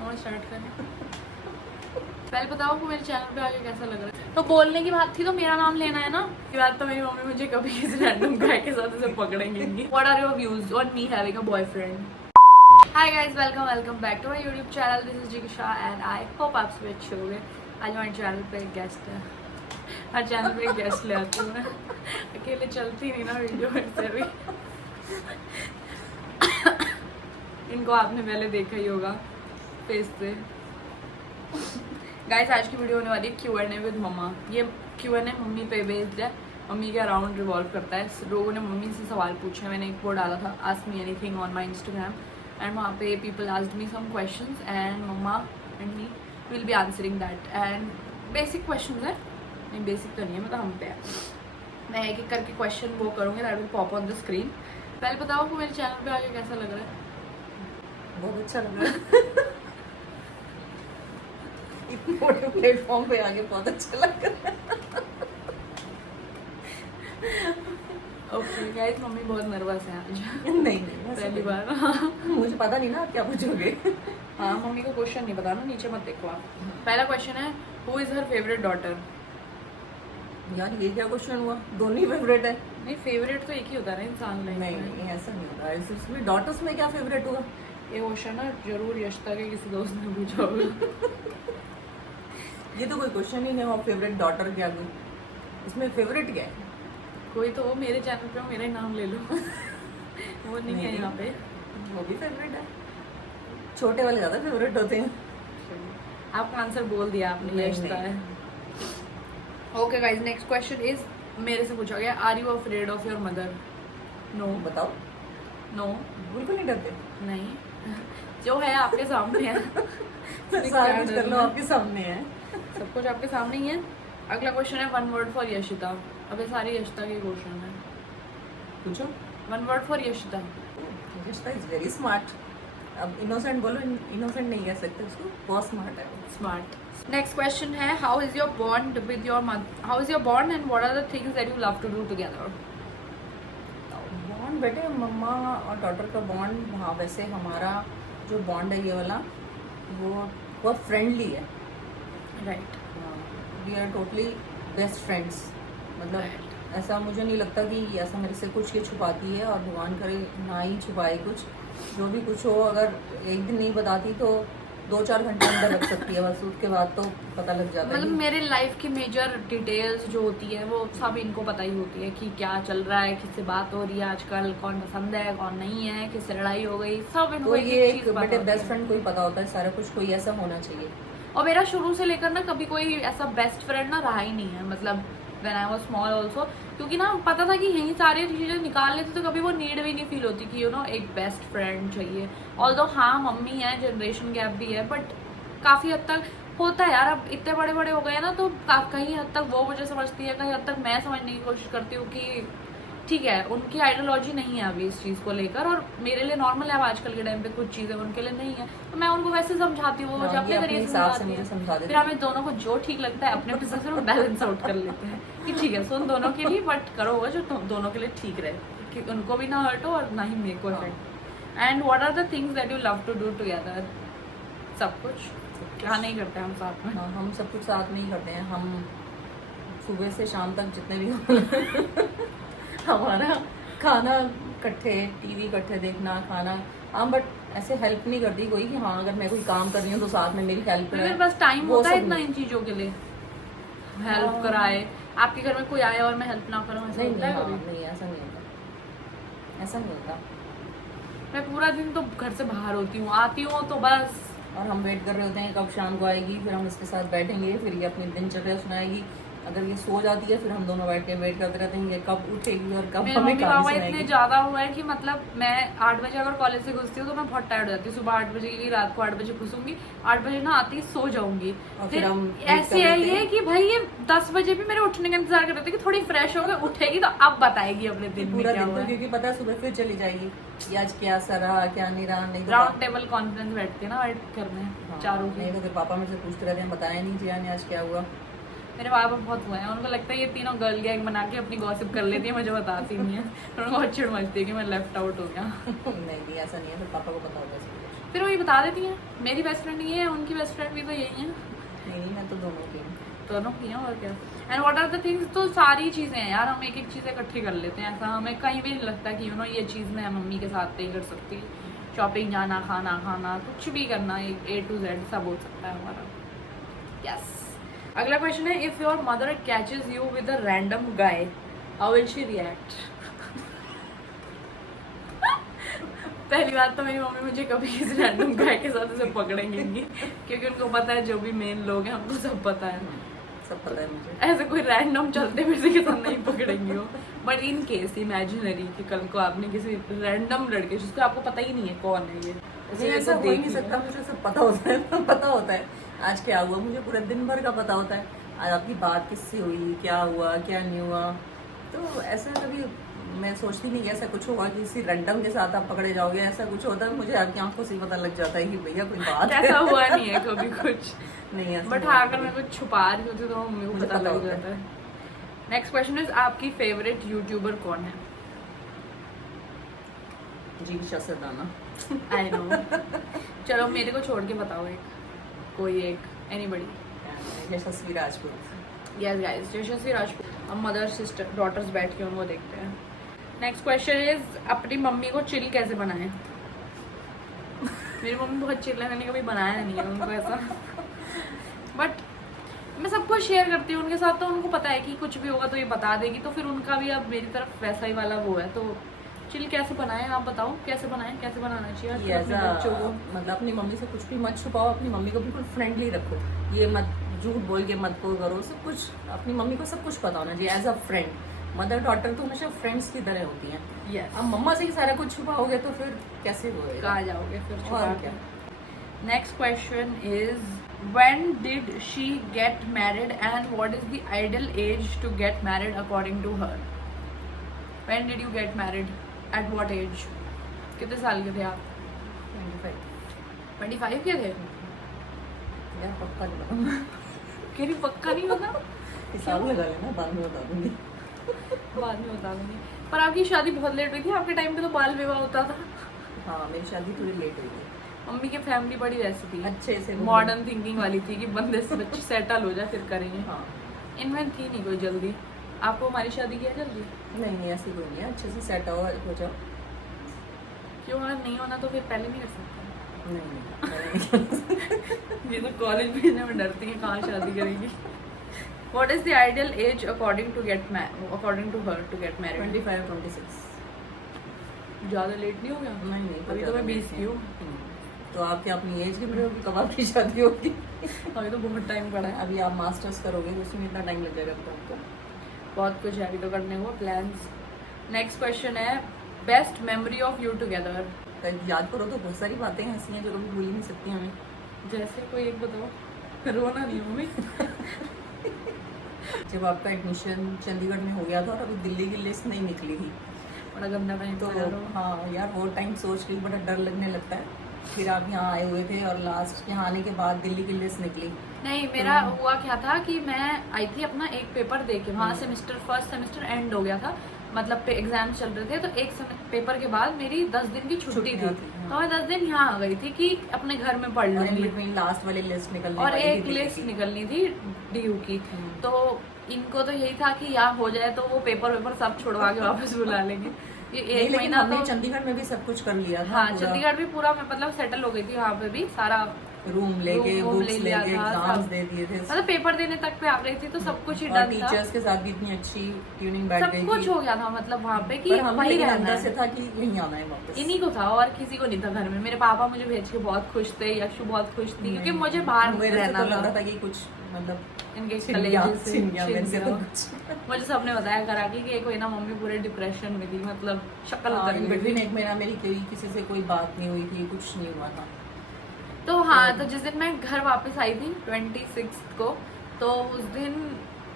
और स्टार्ट करें। पहले बताओ आपको मेरे चैनल पे आके कैसा लग रहा है। तो बोलने की बात थी तो मेरा नाम लेना है ना। ये बात तो मेरी मम्मी मुझे कभी किसी रैंडम गाय के साथ ऐसे पकड़ेंगे नहीं। What are your views on me having a boyfriend? Hi guys, welcome back to my YouTube channel. This is जिगिशा एंड आई होप आप सभी अच्छे होंगे। आज हमारे चैनल पे एक गेस्ट है। हर चैनल पे एक गेस्ट ले आती हूँ मैं, अकेले चलती नहीं ना वीडियो में से भी। इनको आपने पहले देखा ही होगा फेस से। गाइस आज की वीडियो होने वाली है Q&A विद मम्मा। ये Q&A मम्मी पे बेस्ड है, मम्मी के अराउंड रिवॉल्व करता है। लोगों ने मम्मी से सवाल पूछे, मैंने एक वो डाला था ask me anything on my Instagram and वहाँ पे people asked me some questions and mamma and me will be answering that. And basic questions है, नहीं बेसिक तो नहीं है, मतलब हम पे है। मैं एक एक करके क्वेश्चन वो करूँगी, that will pop on the screen. पहले बताओ आपको मेरे चैनल पे आके कैसा लग रहा है? बहुत अच्छा लग रहा है। इतने बड़े प्लेटफॉर्म पे आके बहुत अच्छा लग रहा है। ओके गाइस, मम्मी बहुत नर्वस है आज। नहीं पहली बार। मुझे पता नहीं ना आप क्या पूछोगे। हाँ, मम्मी को क्वेश्चन नहीं पता ना, नीचे मत देखो आप। पहला क्वेश्चन है, who is her favourite daughter? यार ये क्या क्वेश्चन हुआ? दोनों ही फेवरेट है। नहीं, फेवरेट तो एक ही होता है ना इंसान लाइफ में। नहीं ऐसा नहीं होता है। इसमें डॉटर्स में क्या फेवरेट हुआ? ये क्वेश्चन ना जरूर यशता के किसी दोस्त ने पूछा होगा। ये तो कोई क्वेश्चन ही नहीं हुआ। फेवरेट डॉटर क्या हुई? इसमें फेवरेट क्या है? कोई तो हो मेरे चैनल पे, मेरा ही नाम ले लो। वो नहीं है यहाँ पे। वो भी फेवरेट है। छोटे वाले ज्यादा फेवरेट होते हैं। आपका आंसर बोल दिया आपने, नहीं, यशता नहीं। है। Okay guys, next question is मेरे से पूछा गया, are you afraid of your mother? No. बताओ। नो। बिल्कुल नहीं डरते। नहीं, जो है आपके सामने है। सारा कुछ कर लो, आपके सामने है। सब कुछ आपके सामने ही है। अगला क्वेश्चन है, वन वर्ड फॉर यशिता। अबे सारी यशिता के क्वेश्चन है। पूछो। One word for Yashita. Yashita is very smart. अब इनोसेंट बोलो, इनोसेंट नहीं कह सकते उसको, बहुत स्मार्ट है। स्मार्ट। नेक्स्ट क्वेश्चन है, how is your bond with your mother? How is your bond and what are the things that you love to do together? Bond बेटे, मम्मा और डॉटर का बॉन्ड, हाँ वैसे हमारा जो बॉन्ड है ये वाला, वो बहुत फ्रेंडली है। Right. We are totally best friends. मतलब ऐसा मुझे नहीं लगता कि ऐसा मेरे से कुछ ये छुपाती है, और भगवान करे ना ही छुपाए कुछ। जो भी कुछ हो, अगर एक दिन नहीं बताती तो 2-4 घंटे अंदर रख सकती है, बस उसके बाद तो पता लग जाता है। मतलब मेरे लाइफ की मेजर डिटेल्स जो होती है वो सब इनको पता ही होती है, कि क्या चल रहा है, किससे बात हो रही है आजकल, कौन पसंद है कौन नहीं है, किससे लड़ाई हो गई, सब इनको तो एक ये एक एक चीज़ पता बेटे होती बेस्ट है। फ्रेंड को ही पता होता है सारा कुछ, कोई ऐसा होना चाहिए। और मेरा शुरू से लेकर ना कभी कोई ऐसा बेस्ट फ्रेंड ना रहा ही नहीं है, मतलब when I was small also, क्योंकि ना पता था कि यही सारी चीज़ें निकाल लेती तो कभी वो नीड भी नहीं फील होती कि यू नो एक बेस्ट फ्रेंड चाहिए। ऑल्दो हाँ मम्मी है, जनरेशन गैप भी है, बट काफ़ी हद तक होता है यार। अब इतने बड़े बड़े हो गए ना, तो कहीं हद तक वो मुझे समझती है, कहीं हद तक मैं समझने की कोशिश करती हूँ कि ठीक है, उनकी आइडियोलॉजी नहीं है अभी इस चीज़ को लेकर, और मेरे लिए नॉर्मल है अब आजकल के टाइम पे कुछ चीज़ें उनके लिए नहीं है, तो मैं उनको वैसे समझाती हूँ, वो मुझे अपने तरीके से समझाती है। फिर हमें दोनों को जो ठीक लगता है अपने बिजनेस में बैलेंस आउट कर लेते हैं कि ठीक है सुन दोनों के लिए, बट करो वो जो दोनों के लिए ठीक रहे, कि उनको भी ना हर्ट हो और ना ही मेरे को hurt. And what are the things that you love to do together? सब कुछ। क्या नहीं करते हम साथ में? हाँ, हम सब कुछ साथ में ही करते हैं। हम सुबह से शाम तक जितने भी हमारा खाना इकट्ठे, टीवी इकट्ठे देखना, खाना। हाँ बट ऐसे हेल्प नहीं करती कोई कि हाँ अगर मैं कोई काम कर रही हूँ तो साथ में मेरी हेल्प करे। मेरे पास टाइम वो होता है सब इतना नहीं। इन चीज़ों के लिए, हेल्प कराए। आपके घर में कोई आए और मैं हेल्प ना करूँ, ऐसा नहीं होता है हाँ, कभी? नहीं ऐसा नहीं होता, ऐसा नहीं होता। मैं पूरा दिन तो घर से बाहर होती हूँ, आती हूँ तो बस। और हम वेट कर रहे होते हैं कब शाम को आएगी, फिर हम इसके साथ बैठेंगे, फिर ये अपनी दिनचर्या सुनाएगी। अगर ये सो जाती है फिर हम दोनों बैठ के वेट करते रहते हैं ये कब उठेगी और कब मेरे हमें मम्मी कहानी पापा इतने सुनाएगी। ज़्यादा हुआ है कि मतलब मैं 8 बजे अगर कॉलेज से घुसती हूँ तो मैं बहुत टायर्ड हो जाती हूँ। सुबह 8 बजे की, रात को 8 बजे घुसूंगी, 8 बजे ना आती सो जाऊंगी। और फिर हम ऐसे है ये कि भाई ये 10 बजे भी मेरे उठने का इंतजार कर रहे थे कि थोड़ी फ्रेश होकर उठेगी तो अब बताएगी अपने दिन में पूरा क्या दिन हुआ तो, है। क्योंकि पता है सुबह फिर चली जाएगी कि आज क्या सर रहा क्या नहीं रहा। नहीं तो राउंड टेबल कॉन्फ्रेंस बैठते हैं ना वाइट घर में, हाँ, चारों की। नहीं तो फिर पापा मेरे से पूछते रहते हैं बताया नहीं जिया ने आज क्या हुआ। मेरे पापा बहुत हुए हैं, उनको लगता है ये तीनों गर्ल गैंग बना के अपनी गॉसिप कर लेती है, मुझे बताती नहीं है। तो उनको बहुत चिढ़ मचती है कि मैं लेफ्ट आउट हो गया। नहीं ऐसा नहीं है, फिर पापा को पता होगा सब कुछ। फिर वो ये बता देती हैं मेरी बेस्ट फ्रेंड ये है, उनकी बेस्ट फ्रेंड भी तो यही है। नहीं, मैं तो दोनों की हूँ। दोनों की हैं और क्या। And what are the things, तो सारी चीज़ें हैं यार, हम एक एक चीज़ें इकट्ठी कर लेते हैं। ऐसा हमें कहीं भी नहीं लगता कि ये चीज़ मैं मम्मी के साथ नहीं कर सकती। शॉपिंग जाना, खाना खाना, कुछ भी करना, A to Z सब हो सकता है हमारा। यस। अगला क्वेश्चन है, if your mother catches you with a random guy, how will she react? पहली बात तो मेरी मम्मी मुझे कभी किसी रैंडम गाय के साथ उसे पकड़ेंगे नहीं, क्योंकि उनको पता है जो भी मेन लोग हैं उनको सब पता है, सब पता है मुझे। ऐसे कोई रैंडम चलते फिरते के साथ नहीं पकड़ेंगे वो। बट इन केस इमेजिनरी कि कल को आपने किसी रैंडम लड़के जिसको आपको पता ही नहीं है कौन है ये, नहीं, ऐसा हो ही नहीं सकता, मुझे सब पता होता है। पता होता है आज क्या हुआ, मुझे पूरे दिन भर का पता होता है। आज आपकी बात किससे हुई, क्या हुआ, क्या नहीं हुआ। तो ऐसा कभी मैं सोचती नहीं कि ऐसा कुछ होगा कि किसी रैंडम के साथ आप पकड़े जाओगे, ऐसा कुछ होता है मुझे आपकी आंखों से ही पता लग जाता है कि भैया कोई बात है। ऐसा हुआ नहीं है कभी कुछ। नहीं ऐसा बट हुआ हाँ, नहीं। अगर मैं कुछ छुपा रही होती तो मम्मी को मुझे पता पता लग होता है। जाता है। नेक्स्ट क्वेश्चन इज, आपकी फेवरेट यूट्यूबर कौन है? जीविशा सरदाना। I know. चलो मेरे को छोड़ के बताओ कोई एक, anybody. Yashasvi Rajput. Yes guys, Yashasvi Rajput. हम मदर सिस्टर डॉटर्स बैठ के उनको देखते हैं। नेक्स्ट क्वेश्चन इज, अपनी मम्मी को चिल कैसे बनाएं? मेरी मम्मी बहुत चिल है, मैंने कभी बनाया नहीं है उनको ऐसा। बट मैं सब कुछ शेयर करती हूँ उनके साथ, तो उनको पता है कि कुछ भी होगा तो ये बता देगी, तो फिर उनका भी अब मेरी तरफ वैसा ही वाला वो है। तो चिल कैसे बनाएं, आप बताओ कैसे बनाएं, कैसे बनाना चाहिए आजकल अपने बच्चों को? मतलब अपनी मम्मी से कुछ भी मत छुपाओ, अपनी मम्मी को बिल्कुल फ्रेंडली रखो। ये मत झूठ बोल के मत को करो, सब कुछ अपनी मम्मी को सब कुछ पता होना चाहिए as a friend. Mother daughter तो हमेशा फ्रेंड्स की तरह होती हैं। यस। अब मम्मा से ही सारा कुछ छुपाओगे तो फिर कैसे होएगा? कहाँ जाओगे फिर छुपा और के? क्या। Next question is, when did she get married and what is the ideal age to get married according to her? When did you get married? At what age? कितने साल के थे आप? 25। 25 के थे? यार पक्का नहीं बताऊंगी। कह रही पक्का नहीं होता? हिसाब लगा लेना, बाद में बता दूंगी। बाद में बता दूंगी। पर आपकी शादी बहुत लेट हुई थी, आपके टाइम पे तो बाल विवाह होता था। हाँ, मेरी शादी थोड़ी लेट हुई थी। मम्मी की फैमिली बड़ी वैसी थी, अच्छे से मॉडर्न थिंकिंग वाली थी कि बंदे से बच्चे सेटल हो जाए फिर करेंगे। हाँ। इनमें थी नहीं कोई जल्दी। आपको हमारी शादी की है जल्दी? नहीं ऐसी कोई नहीं है, अच्छे से सेट हो जाओ। क्यों, अगर नहीं होना तो फिर पहले नहीं कर सकते? नहीं। ये तो कॉलेज भेजने में डरती है, कहाँ शादी करेगी। What is the ideal age according to her to get married? 25, 26। ज़्यादा लेट नहीं हो गया? नहीं अभी तो मैं 20 की हूँ। तो आपकी अपनी एज लिमिट होगी, कब आपकी शादी होगी? अभी तो बहुत टाइम पड़ा है। अभी आप मास्टर्स करोगे तो उसमें इतना टाइम लग जाएगा तो आपको। बहुत कुछ है अभी तो करने को प्लान्स। नेक्स्ट क्वेश्चन है, best memory of you together? याद करो तो बहुत सारी बातें ऐसी हैं जो कभी भूल ही नहीं सकती हमें। जैसे कोई एक बताओ, रोना नहीं मम्मी। जब आपका एडमिशन चंडीगढ़ में हो गया था और अभी दिल्ली की लिस्ट नहीं निकली थी, बड़ा गंदा टाइम तो तो हाँ यार वो टाइम सोच के बड़ा डर लगने लगता है। फिर आप यहाँ आए हुए थे और लास्ट यहाँ आने के बाद दिल्ली की लिस्ट निकली। नहीं, मेरा हुआ क्या था कि मैं आई थी अपना एक पेपर दे के, वहाँ फर्स्ट सेमेस्टर एंड हो गया था, मतलब एग्जाम चल रहे थे, तो एक पेपर के बाद मेरी 10 दिन की छुट्टी थी, तो मैं 10 दिन यहाँ आ गई थी कि अपने घर में पढ़ लूंगी। लास्ट वाली लिस्ट निकलने और वाली एक थी लिस्ट निकलनी थी डीयू की, तो इनको तो यही था कि यहाँ हो जाए तो वो पेपर सब छुड़वा के वापस बुला लेंगे। ये एक महीना तो चंडीगढ़ में भी सब कुछ कर लिया था। हाँ, चंडीगढ़ भी पूरा मैं मतलब सेटल हो गई थी, वहाँ पे भी सारा रूम लेके बुक्स ले लिया लेके था, एग्जाम्स सब। दे दिए थे, मतलब पेपर देने तक पे आ गई थी, तो सब कुछ ही और डन था, टीचर्स के साथ भी इतनी अच्छी ट्यूनिंग बैठ सब गई कुछ थी। हो गया था मतलब वहाँ पे कि पर हमें वही लेकिन रहना अंदर है। से था कि यहीं आना है वापस। इन्हीं को था और किसी को नहीं था घर में। मेरे पापा मुझे भेज के बहुत खुश थे, यशु बहुत खुश थी, क्योंकि मुझे बाहर मेरे से रहना तो लग रहा था। था कि कुछ मतलब इनके छिन गया, कलेजे से छिन गया मेरे से छिन तो गया। कुछ। मुझे सबने बताया करा कि कोई ना मम्मी पूरे डिप्रेशन में थी, मतलब शक्ल उतर इन गई बिटवीन थी। एक महीना मेरी किसी से कोई बात नहीं हुई थी, कुछ नहीं हुआ था। तो हाँ, तो जिस दिन मैं घर वापस आई थी 26 को, तो उस दिन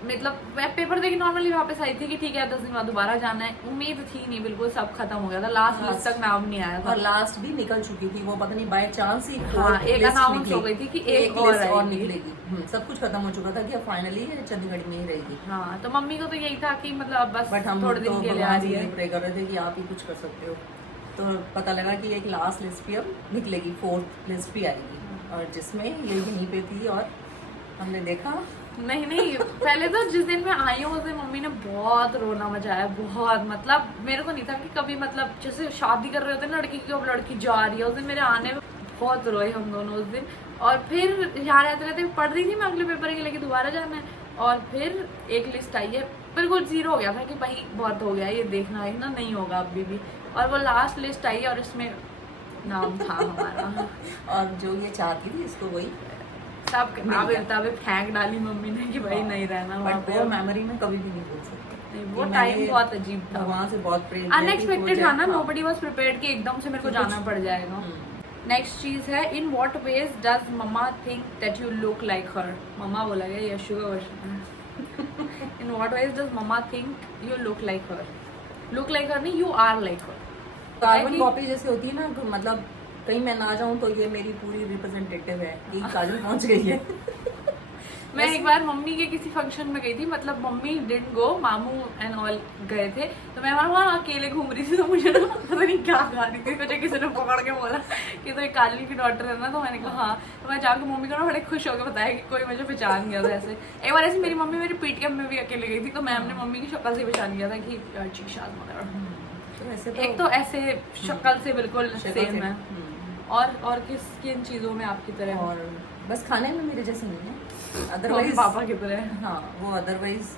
मतलब मैं पेपर देके नॉर्मली वापस आई थी कि ठीक है 10 दिन बाद दोबारा जाना है। उम्मीद थी नहीं, बिल्कुल सब खत्म हो गया था, लास्ट लिस्ट तक नाम नहीं आया था, और लास्ट भी निकल चुकी थी, वो पता नहीं बाय चांस ही हाँ, एक अनाउंस हो गई थी कि एक और लिस्ट और आएगी। निकलेगी। सब कुछ खत्म हो चुका था कि अब फाइनली चंडीगढ़ में ही रहेगी। हाँ, तो मम्मी को तो यही था कि मतलब बस बट हम थोड़े तो दिन के लिए आ भगवान रही से है। प्रे कर रहे थे कि आप ही कुछ कर सकते हो। तो पता लगा कि एक लास्ट लिस्ट भी अब निकलेगी, 4th लिस्ट भी आएगी, और जिसमें ये यहीं पे थी, और हमने देखा नहीं पहले तो जिस दिन मैं आई हूँ उस दिन मम्मी ने बहुत रोना मचाया, बहुत, मतलब मेरे को नहीं था कि कभी, मतलब जैसे शादी कर रहे होते हैं लड़की की, अब लड़की जा रही है, उस दिन मेरे आने में बहुत रोए हम दोनों उस दिन। और फिर यहाँ रहते रहते पढ़ रही थी मैं अगले पेपर के लिए कि दोबारा जाना है, और फिर एक लिस्ट आई है, बिल्कुल जीरो हो गया था कि भाई बहुत हो गया, ये देखना है ना, नहीं होगा अभी भी। और वो लास्ट लिस्ट आई और इसमें नाम था हमारा। और जो ये चाहती थी इसको वही, सब किताबें फेंक डाली मम्मी ने कि भाई नहीं रहना वहाँ बट पे। वो मेमोरी में कभी भी नहीं भूल सकती। नहीं, वो कि टाइम मैंने बहुत अजीब था, भगवान से बहुत प्रे अनएक्सपेक्टेड था ना, नोबडी वाज प्रिपेयर्ड कि एकदम से मेरे को जाना पड़ जाएगा। नेक्स्ट चीज है, in what ways does mama think that you look like her. Mama बोला गया, यशु का क्वेश्चन है। In what ways does mama think you look like her? Look like her नहीं, you are like her. Carbon copy जैसे होती है ना, तो मतलब कहीं मैं ना जाऊं तो ये मेरी पूरी रिप्रेजेंटेटिव है कि काजल पहुंच गई है। मैं एक बार मम्मी के किसी फंक्शन में गई थी, मतलब मम्मी डिडंट गो, मामू एंड ऑल गए थे, तो मैं वहाँ अकेले घूम रही थी, तो मुझे ना पता नहीं क्या खा रही थी, मुझे किसी ने पकड़ के बोला कि तो एक काजल की डॉटर है ना, तो मैंने कहा हाँ, तो मैं जाकर मम्मी को ना बड़े खुश होकर बताया कि कोई मुझे पहचान गया था। ऐसे एक बार ऐसे मेरी मम्मी मेरी पीटीएम में भी अकेले गई थी, तो मैम ने मम्मी की शक्ल से पहचान गया था कि शीशाद मदर। तो वैसे एक तो ऐसे शक्ल से बिल्कुल सेम है। और और किन चीजों में आपकी तरह? और बस खाने में मेरे जैसे नहीं है, मम्मी अदरवाइज पापा की तरह। हाँ, वो अदरवाइज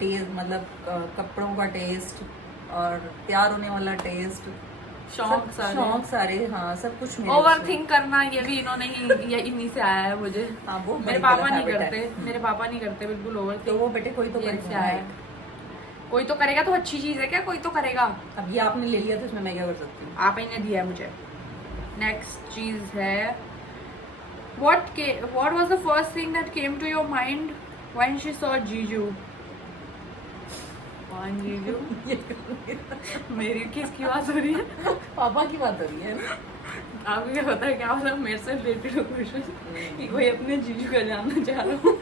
टेस्ट, मतलब कपड़ों का टेस्ट और तैयार होने वाला टेस्ट, शौक सारे, हाँ सब कुछ मेरे ओवर उसमें। थिंक करना, ये भी इन्होंने ही, ये इन्हीं से आया है मुझे। हाँ, वो मेरे बड़ी पापा गलत नहीं habit करते, है। मेरे पापा नहीं करते बिल्कुल ओवर तो थिंक। वो बेटे कोई तो ये करेगा, से आया है। कोई तो करेगा तो अच्छी चीज है क्या? कोई तो करेगा। अब ये आपने ले लिया तो इसमें मैं क्या कर सकती हूँ? आप ही ने दिया है मुझे। नेक्स्ट चीज है, what was the first thing that came to your mind when she saw जीजू? कौन जीजू? मेरी किसकी बात हो रही है? पापा की बात हो रही है ना? आपको क्या पता है क्या मतलब मेरे से रिलेटेड क्वेश्चन कि कोई अपने जीजू का जानना चाह रहा हूँ।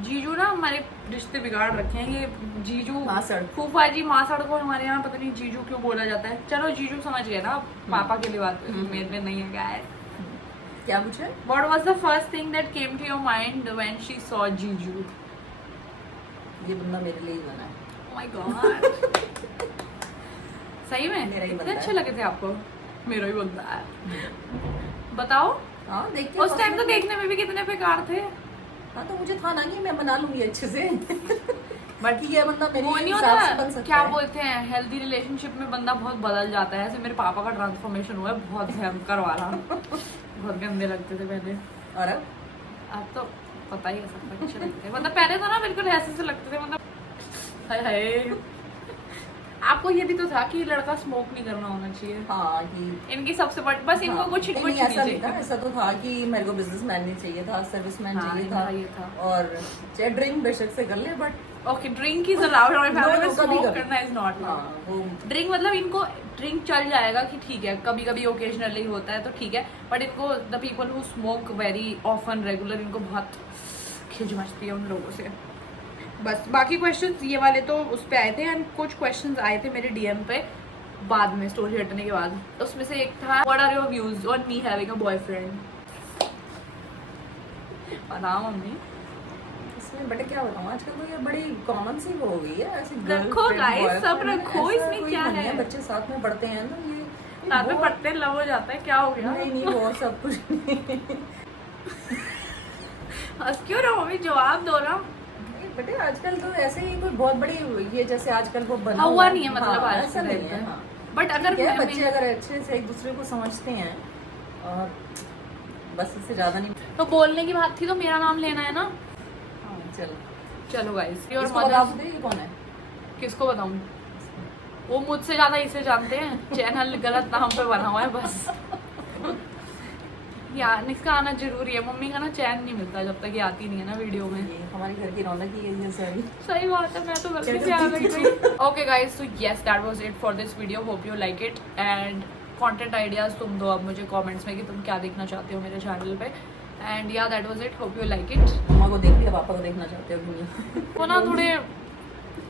जीजू ना हमारे रिश्ते बिगाड़ रखे हैं, ये जीजू मासड़। फूफा जी मासड़ को हमारे यहाँ पता नहीं जीजू क्यों बोला जाता है। चलो जीजू समझ गए ना, पापा के लिए बात मेरे में नहीं है। गाइस, क्या पूछे? What was the first thing that came to your mind when she saw जीजू? ये बंदा मेरे लिए ही बना है। Oh my God. सही में मेरा ही कितने बंदा अच्छे है। लगे थे आपको? मेरा ही बंदा है। बताओ, हाँ देखिए, उस टाइम तो देखने में भी कितने बेकार थे। हाँ तो मुझे था ना कि मैं बना लूंगी अच्छे से। बट ये बंदा मेरे वो नहीं हिसाब से बन होता, सकता क्या है। बोलते हैं, हेल्दी रिलेशनशिप में बंदा बहुत बदल जाता है। ऐसे मेरे पापा का ट्रांसफॉर्मेशन हुआ है बहुत भयंकर वाला। बहुत गंदे लगते थे पहले, और अब तो पता ही है सब अच्छे लगते हैं। मतलब पहले तो ना बिल्कुल ऐसे से लगते थे, मतलब हाय हाय। आपको ये भी तो था कि लड़का स्मोक नहीं करना होना चाहिए। हाँ कि इनकी सबसे बड़ी बस इनको हाँ, कुछ नहीं, कुछ नहीं, ऐसा नहीं था। चाहिए। ऐसा तो था कि मेरे को बिजनेसमैन नहीं चाहिए था, सर्विसमैन हाँ, चाहिए इनका था। ये था। और चाहे ड्रिंक बेशक से कर ले, but okay, drink is allowed और फैमिली में कभी स्मोक कभी। करना इज नॉट। हाँ वो ड्रिंक मतलब इनको ड्रिंक चल जाएगा कि ठीक है, कभी कभी ओकेजनली होता है तो ठीक है, बट इनको the people who smoke very often regular, इनको बहुत खिंच मचती है उन लोगों से। बस बाकी क्वेश्चंस ये वाले तो उस पे आए थे, एंड कुछ क्वेश्चंस आए थे मेरे डीएम पे बाद में, स्टोरी हटने के बाद। उसमें से एक था, what are your views on me having a boyfriend? बताओ मम्मी। इसमें बेटे क्या बताऊँ, आजकल तो ये बड़ी कॉमन सी वो हो गई है ऐसी। रखो guys, सब रखो, इसमें क्या है? बच्चे साथ में पढ़ते हैं ना, ये साथ में वो- पढ़ते लव हो जाता है, क्या हो गया? नहीं नहीं, वो सब कुछ नहीं। हंस क्यों रहो मम्मी, जवाब दो ना। नहीं, बेटे आजकल तो ऐसे ही कोई बहुत बड़ी ये जैसे आजकल वो बना हुआ नहीं है, मतलब हाँ, आज ऐसा के नहीं टाइम है। पे। हाँ, बट अगर ठीक है, मैं- बच्चे अगर अच्छे से एक दूसरे को समझते हैं और बस इससे ज्यादा नहीं। तो बोलने की बात थी तो मेरा नाम लेना है ना। हाँ, चलो चलो गाइस, योर इसको बता मदर। दो ये कौन है? किसको बताऊं? वो मुझसे ज्यादा इसे जानते हैं, चैनल गलत नाम पे बना हुआ है बस। यार इसका आना जरूरी है, मम्मी का ना चैन नहीं मिलता जब तक ये आती नहीं है ना वीडियो में। ये हमारी घर की रौनक ही है ये सारी। सही बात है, मैं तो गलती से आ गई थी। Okay guys, so yes that was it for this video, hope you like it, and content ideas तुम दो अब मुझे कमेंट्स में कि तुम क्या देखना चाहते हो मेरे चैनल पे, and yeah that was it, hope you like it. Mama को देख लिया, पापा को देखना चाहते हो कि नहीं? वो ना थोड़े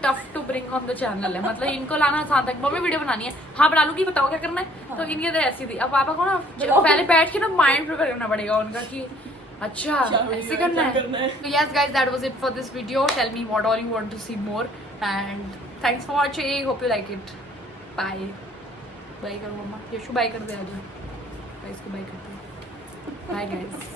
tough to bring on the channel है, मतलब इनको लाना आसान था। मम्मी वीडियो बनानी है, हाँ बना लूंगी, बताओ क्या करना है। तो इनकी तो ऐसी थी। अब पापा को ना पहले बैठ के ना माइंड प्रिपेयर करना पड़ेगा उनका कि अच्छा ऐसे करना है। तो yes guys, that was it for this video. Tell me what all you want to see more and thanks for watching, hope you like it. Bye bye करो मम्मा, यशु बाय कर दे आज, इसको बाय करते हैं। Bye guys.